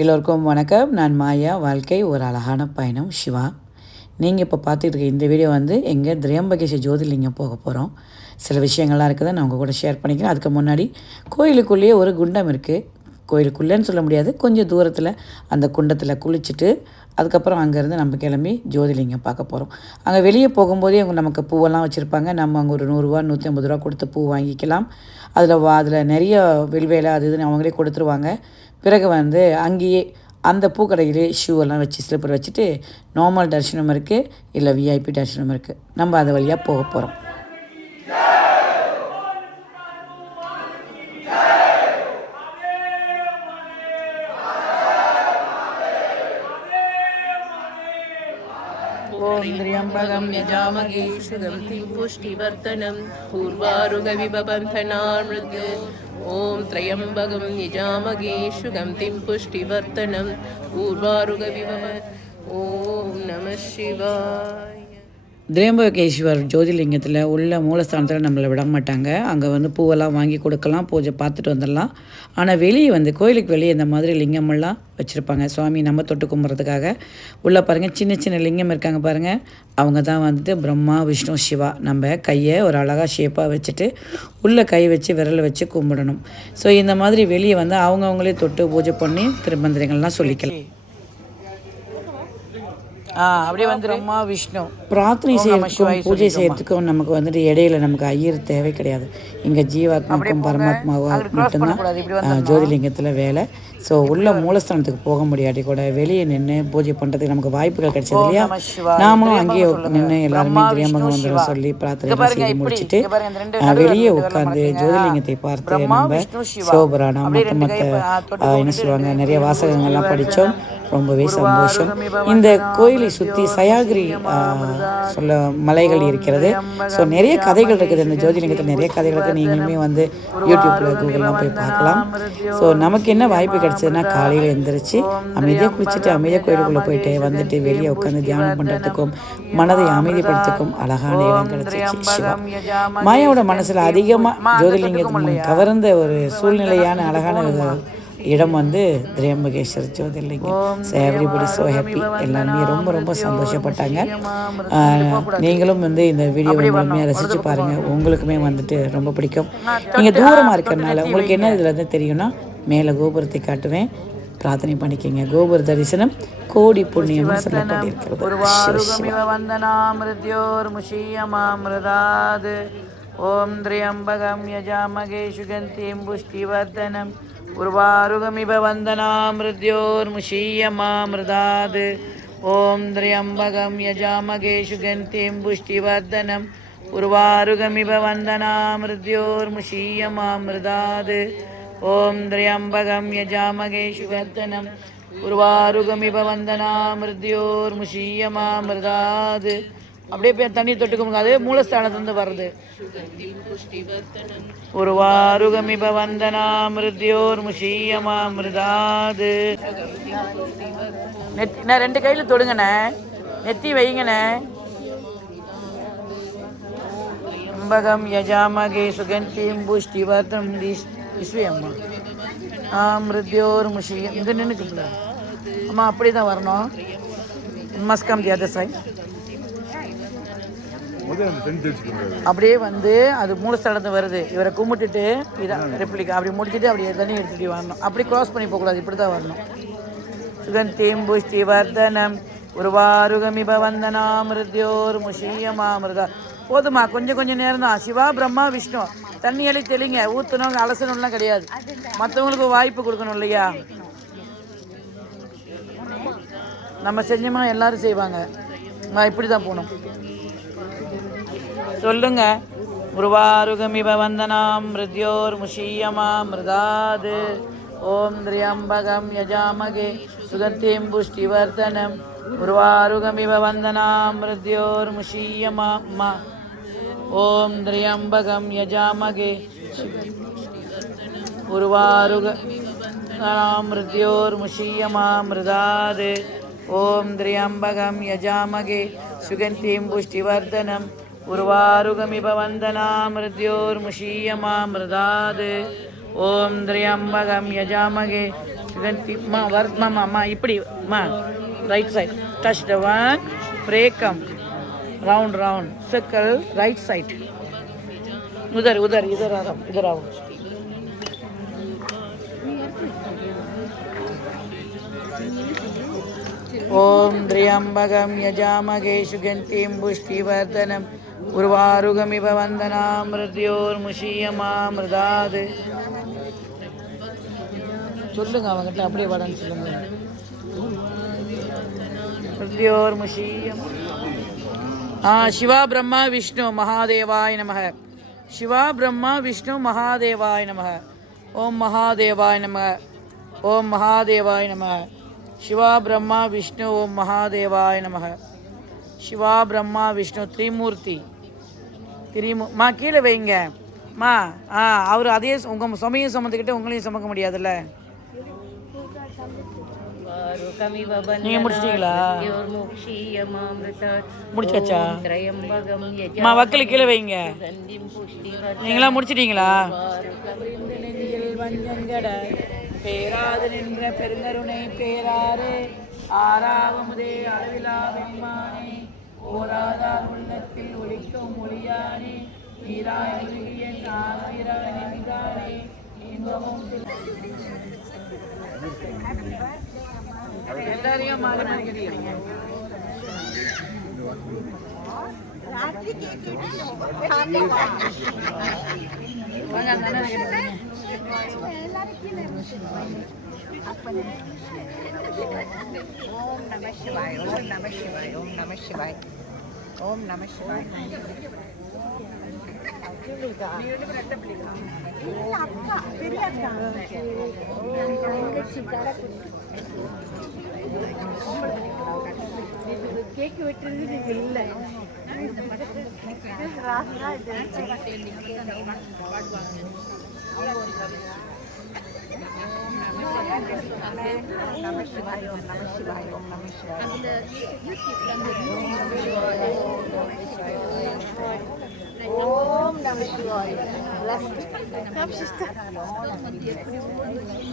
எல்லோருக்கும் வணக்கம். நான் மாயா. வாழ்க்கை ஒரு அழகான பயணம். சிவா நீங்கள் இப்போ பார்த்துட்டு இருக்க இந்த வீடியோ வந்து எங்கள் திரியம்பகேஷ ஜோதிலிங்கம் போக போகிறோம் சில விஷயங்கள்லாம் இருக்குது நான் உங்கள் கூட ஷேர் பண்ணிக்கிறேன். அதுக்கு முன்னாடி கோயிலுக்குள்ளேயே ஒரு குண்டம் இருக்குது கோயிலுக்குள்ளேன்னு சொல்ல முடியாது. கொஞ்சம் தூரத்தில் அந்த குண்டத்தில் குளிச்சுட்டு அதுக்கப்புறம் அங்கேருந்து நம்ம கிளம்பி ஜோதிலிங்கம் பார்க்க போகிறோம் அங்கே வெளியே போகும்போதே அவங்க நமக்கு பூவெல்லாம் வச்சுருப்பாங்க. நம்ம அங்கே ஒரு நூறுரூவா நூற்றி ஐம்பது ரூபா கொடுத்து பூ வாங்கிக்கலாம். அதில் வா அதில் நிறைய வில்வேலை அது இதுன்னு அவங்களே கொடுத்துருவாங்க. பிறகு வந்து அங்கேயே அந்த பூக்கடையிலே ஷூவெல்லாம் வச்சு ஸ்லிப்பர் வச்சுட்டு நார்மல் தரிசனம் இருக்குது இல்லை விஐபி தரிசனம் இருக்குது நம்ம அது வழியாக போக போகிறோம் ॐ त्र्यम्बकं यजामहे सुगन्धिं पुष्टिवर्धनं पूर्वारुगविबन्धनामृत् ॐ त्र्यम्बकं यजामहे सुगन्धिं पुष्टिवर्धनं पूर्वारुगविव ॐ नमः शिवाय திரேம்பகேஸ்வர் ஜோதிலிங்கத்தில் உள்ள மூலஸ்தானத்தில் நம்மளை விட மாட்டாங்க. அங்கே வந்து பூவெல்லாம் வாங்கி கொடுக்கலாம் பூஜை பார்த்துட்டு வந்துடலாம். ஆனால் வெளியே வந்து கோயிலுக்கு வெளியே இந்த மாதிரி லிங்கமெல்லாம் வச்சுருப்பாங்க. சுவாமி நம்ம தொட்டு கும்பிட்றதுக்காக. உள்ளே பாருங்கள் சின்ன சின்ன லிங்கம் இருக்காங்க பாருங்கள் அவங்க தான் வந்துட்டு பிரம்மா விஷ்ணு சிவா. நம்ம கையை ஒரு அழகாக ஷேப்பாக வச்சுட்டு உள்ளே கை வச்சு விரலை வச்சு கும்பிடணும். ஸோ இந்த மாதிரி வெளியே வந்து அவங்கவுங்களே தொட்டு பூஜை பண்ணி திருமந்திரங்கள்லாம் சொல்லிக்கலாம். அப்படியே வந்து பிரம்மா விஷ்ணு. பிரார்த்தனை செய்யறதுக்கும் பூஜை செய்யறதுக்கும் நமக்கு வந்துட்டு இடையில நமக்கு ஐயர் தேவை கிடையாது. இங்கே ஜீவாத்மாவுக்கும் பரமாத்மாவுக்கும் மட்டும்தான் ஜோதிலிங்கத்தில் வேலை. ஸோ உள்ள மூலஸ்தானத்துக்கு போக முடியாட்டி கூட வெளியே நின்று பூஜை பண்ணுறதுக்கு நமக்கு வாய்ப்புகள் கிடைச்சது இல்லையா? நாமளும் அங்கேயே நின்று எல்லாருமே திரியம்பகம் வந்துடும் சொல்லி பிரார்த்தனை செய்து முடிச்சுட்டு வெளியே உட்காந்து ஜோதிலிங்கத்தை பார்த்து நம்ம சிவபுராணம் மற்ற மற்ற என்ன சொல்லுவாங்க நிறைய வாசகங்கள்லாம் படித்தோம். ரொம்பவே சந்தோஷம். இந்த கோயிலை சுற்றி சயாகிரி சொல்ல மலைகள் இருக்கிறது. ஸோ நிறைய கதைகள் இருக்குது. இந்த ஜோதிலிங்கத்தில் நிறைய கதைகள் இருக்குது. நீங்களுமே வந்து யூடியூப்பில் கூகுள்லாம் போய் பார்க்கலாம். ஸோ நமக்கு என்ன வாய்ப்பு கிடைச்சதுன்னா காலையில் எந்திரிச்சு அமைதியாக குளிச்சுட்டு அமைதியாக கோயிலுக்குள்ளே போயிட்டு வந்துட்டு வெளியே உட்காந்து தியானம் பண்ணுறதுக்கும் மனதை அமைதிப்படுத்துக்கும் அழகான இடம் கிடைச்சிச்சு. சிவா மாயாவோட மனசில் அதிகமாக ஜோதிலிங்கத்துக்கு கவர்ந்த ஒரு சூழ்நிலையான அழகான இடம் வந்து Trimbakeshwar Jyotirlingam so everybody so happy எல்லாருமே ரொம்ப ரொம்ப சந்தோஷப்பட்டாங்க. நீங்களும் வந்து இந்த வீடியோவை முழுமையாக ரசித்து பாருங்கள் உங்களுக்குமே வந்துட்டு ரொம்ப பிடிக்கும். நீங்கள் தூரமாக இருக்கிறனால உங்களுக்கு என்ன இதுலேருந்து தெரியும்னா மேலே கோபுரத்தை காட்டுவேன். பிரார்த்தனை பண்ணிக்கங்க. கோபுர தரிசனம் கோடி புண்ணியம் சொல்லப்பட்டிருக்கிறது ஓம் திரியம்பகம் யஜாமகே புஷ்டி வர்தனம் உருவாருகமிப வந்தனாமிருத்யோர்முஷீயமாமிருதாது ஓம் திரியம்பகம் யஜாமகே சுகந்தீம் புஷ்டிவர்தனம். உருவாருகமிப வந்தனாமிருத்யோர்முஷீயமாமிருதாது ஓம் திரியம்பகம் யஜாமகே சுகர்தனம் உருவாருகமிப வந்தனாமிருத்யோர்முஷீயமாமிருதாது அப்படியே போய் தண்ணி தொட்டுக்க அது மூலஸ்தானத்துலேருந்து வருது உருவாருகமிப மிருதாது நெத்தி நான் ரெண்டு கையில் தொடுங்கண்ணே. நெத்தி வைங்கண்ணே. அம்பகம் யஜாமகே சுகந்திம் புஷ்டிவர்த்தம் விஸ்வே அம்மா மிருத்யோர் முஷி இங்கே நின்றுக்குங்களா அம்மா அப்படி தான் வரணும். மஸ்கம் தி அதர் சைட் அப்படியே வந்து அது மூலஸ்தலத்து வருது. இவரை கும்பிட்டுட்டு இதான் ரெப்ளிகா அப்படி முடிச்சுட்டு அப்படியே தண்ணி எடுத்துகிட்டு வரணும். அப்படி க்ராஸ் பண்ணி போகக்கூடாது. இப்படி தான் வரணும். சுகந்தீம் புஷ்டி வர்தனம் உருவாருகமிப வந்தனா மிருத்யோர் முஷீயமாமிருதா. போதுமா கொஞ்சம் கொஞ்சம் நேரம் தான் சிவா பிரம்மா விஷ்ணு. தண்ணி அழி தெளிங்க. ஊற்றணும் அலசணும்லாம் கிடையாது. மற்றவங்களுக்கு வாய்ப்பு கொடுக்கணும் இல்லையா? நம்ம செஞ்சோம்னா எல்லாரும் செய்வாங்க. நான் இப்படி தான் போகணும். சொல்லுங்க. உருவாருகமிப வந்தனாம் மிருத்யோர் முஷீயமா மிருதாது. ஓம் திரியம்பகம் யஜாமகே. சுகத்தியம் புஷ்டிவர்தனம் உருவாருகமிப வந்தனாம் மிருத்யோர் முஷீயமா மா. ஓம் திரியம்பகம் யஜாமகே. உருவாருக மிருத்யோர்முஷீயமாமிருதாது ஓம் திரியம்பகம் யஜாமகே. சுகந்திம் புஷ்டிவர்தனம் உருவாருகமிப வந்தனாமிருத்யோர்முஷீயமாமிருதாது ஓம் திரியம்பகம் யஜாமகே சுகந்தி மா வரமா மா இப்படி மா right side touch the one பிரேக்கம் round round circle right side उधर उधर इधर आ रहा इधर आओ ओम त्र्यंबकं உருவாருகமிவ வந்தனா மிருத்யோர் முஷியமா மிருதாது சொல்லுங்க அவங்ககிட்ட அப்படியே பாடன்னு சொல்லுங்க. மிருத்யோர் முஷியம் ஆ சிவா பிரம்மா விஷ்ணு மகாதேவாய் நமக. சிவா பிரம்மா விஷ்ணு மகாதேவாய் நமக. ஓம் மகாதேவாய் நமக. ஓம் மகாதேவாய் நமக. சிவா பிரம்மா விஷ்ணு ஓம் மகாதேவாய் நமக. சிவா பிரம்மா விஷ்ணு திரிமூர்த்தி. தெரியுமா? கீழே வைங்க. மா ஆ அவர் அதே உங்கள் சுமையும் சுமந்துக்கிட்டு உங்களையும் சுமக்க முடியாதுல்ல? நீங்க முடிச்சிட்டீங்களா? முடிச்சாச்சா? மா கீழே வைங்க. நீங்களா முடிச்சிட்டீங்களா? பேராது நின்ற பெருங்கருணை பேராறு ஆறாவமுதே அளவிலா ஓராதார் உள்ளத்தில் ஒளிக்கும் ஒளியானே நீராய் ஒழுகிய நாராயண நின்றானே இன்பமும் எல்லாரையும் மாறி மாறி கேட்குறீங்க வாங்க அந்த அண்ணனை கேட்டுக்கோங்க. ஓம் நம சிவாய். ஓம் நம சிவாய் ஓம் நம சிவாய் ஓம் நம சிவாய் நம சிவாய் ஓம் நம சிவாய் ஓம் நம சிவாய் ஓம் நம சிவாய் ரொம்ப அழகா பண்ணுறீங்க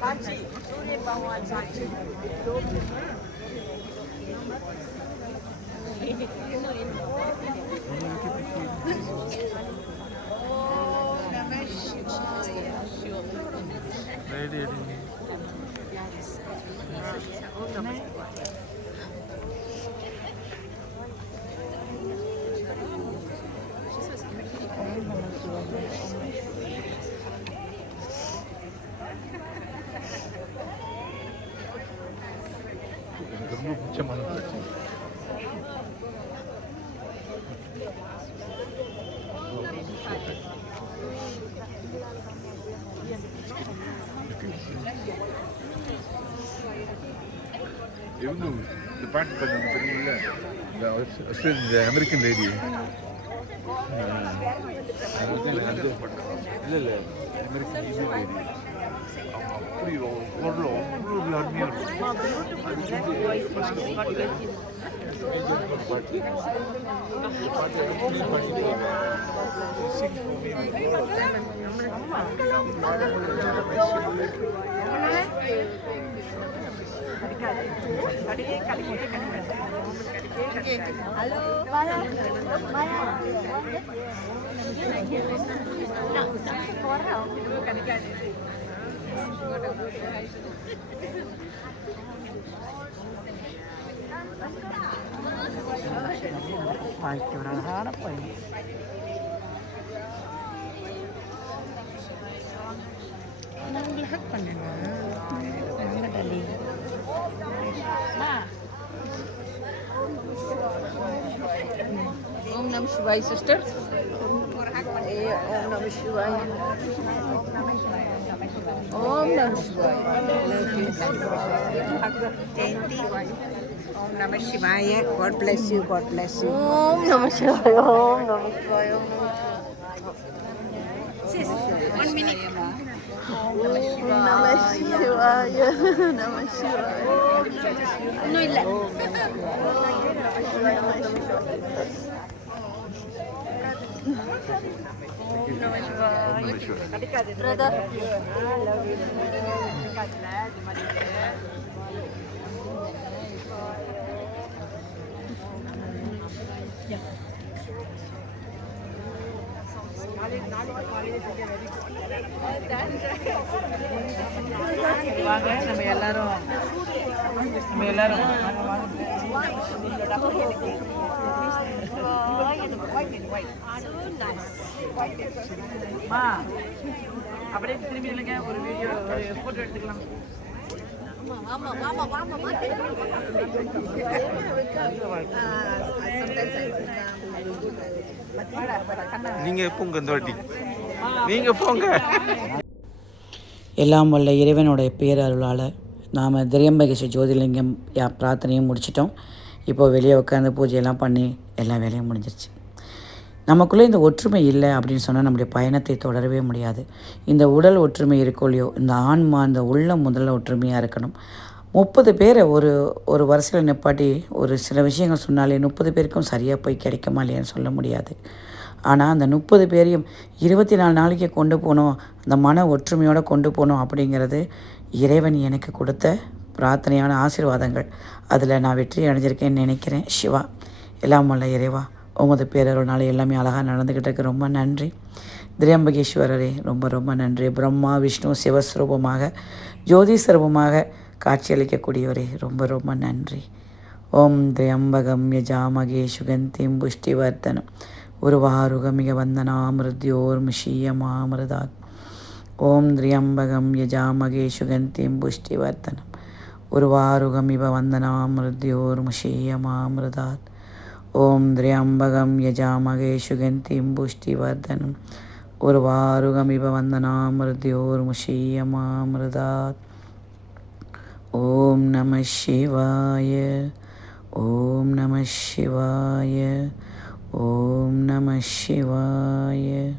சாட்சி சூரிய பகவான் சாட்சி ரெடி ரெடி ரொம்ப இவங்க இந்த பாட்டு பண்ண தெரியுமில்ல இந்த அமெரிக்கன் லேடி. இல்லை இல்லை. American lady. அப்படி குரல் அவ்வளோ அருமையாக இருக்கும் அது சொல்லி Om Namah Shivaya sister. Om Namah Shivaya. Eh, Om Namah Shivaya. Om Namah Shivaya. God bless you. God bless you. Om Namah Shivaya. Om Namah Shivaya. One minute. Om Namah Shivaya. Namah Shivaya. No, வாங்க நம்ம எல்லாரும் நம்ம எல்லாரும் அம்மா, அப்படியே திரும்பி இல்லைங்க ஒரு வீடியோ ஒரு ஃபோட்டோ எடுத்துக்கலாம் நீங்க போங்க இந்த வாட்டி நீங்க போங்க எல்லாம் வல்ல இறைவனுடைய பேரருளால் நாம் திரியம்பகேஸ்வர ஜோதிலிங்கம் யா- பிரார்த்தனையும் முடிச்சிட்டோம். இப்போது வெளியே உட்காந்து பூஜையெல்லாம் பண்ணி எல்லா வேலையும் முடிஞ்சிருச்சு. நமக்குள்ளே இந்த ஒற்றுமை இல்லை அப்படின்னு சொன்னால் நம்முடைய பயணத்தை தொடரவே முடியாது. இந்த உடல் ஒற்றுமை இருக்கோ இல்லையோ இந்த ஆன்மா இந்த உள்ளம் முதல்ல ஒற்றுமையாக இருக்கணும். முப்பது பேரை ஒரு ஒரு வரிசையில் நிப்பாட்டி ஒரு சில விஷயங்கள் சொன்னாலே முப்பது பேருக்கும் சரியாக போய் கிடைக்குமா இல்லையான்னு சொல்ல முடியாது. ஆனால் அந்த முப்பது பேரையும் இருபத்தி நாலு நாளைக்கு கொண்டு போகணும் அந்த மன ஒற்றுமையோடு கொண்டு போகணும் அப்படிங்கிறது இறைவன் எனக்கு கொடுத்த பிரார்த்தனையான ஆசீர்வாதங்கள். அதில் நான் வெற்றி அடைஞ்சிருக்கேன்னு நினைக்கிறேன். சிவா எல்லாம் வல்ல இறைவா. உமது பேரருள்னால எல்லாமே அழகாக நடந்துக்கிட்டு ரொம்ப நன்றி. திரியம்பகேஸ்வரரே ரொம்ப ரொம்ப நன்றி. பிரம்மா விஷ்ணு சிவஸ்வரூபமாக ஜோதி ஸ்வரூபமாக காட்சியளிக்கக்கூடியவரே ரொம்ப ரொம்ப நன்றி. ஓம் திரியம்பகம் யஜாமகே சுகந்திம் புஷ்டிவர்த்தனம் உருவாருகமிக வந்தனாமிருத்யோர்மிஷீயமாமிருதாத் ஓம் திரியம்பகம் யஜாமகே சுகந்திம் புஷ்டிவர்த்தனம் உருவாருகமிவ வந்தனாமிருத்யோர்மிஷீயமாமிருதாத் ஓம் திரியம்பகம் யஜாமகே சுகந்திம் புஷ்டிவர்தனம் உருவாருகமிவ வந்தனாமிருத்யோர்மிஷீயமாமிருதாத் ஓம் நம சிவாய ஓம் நம சிவாய ஓம் நம சிவாய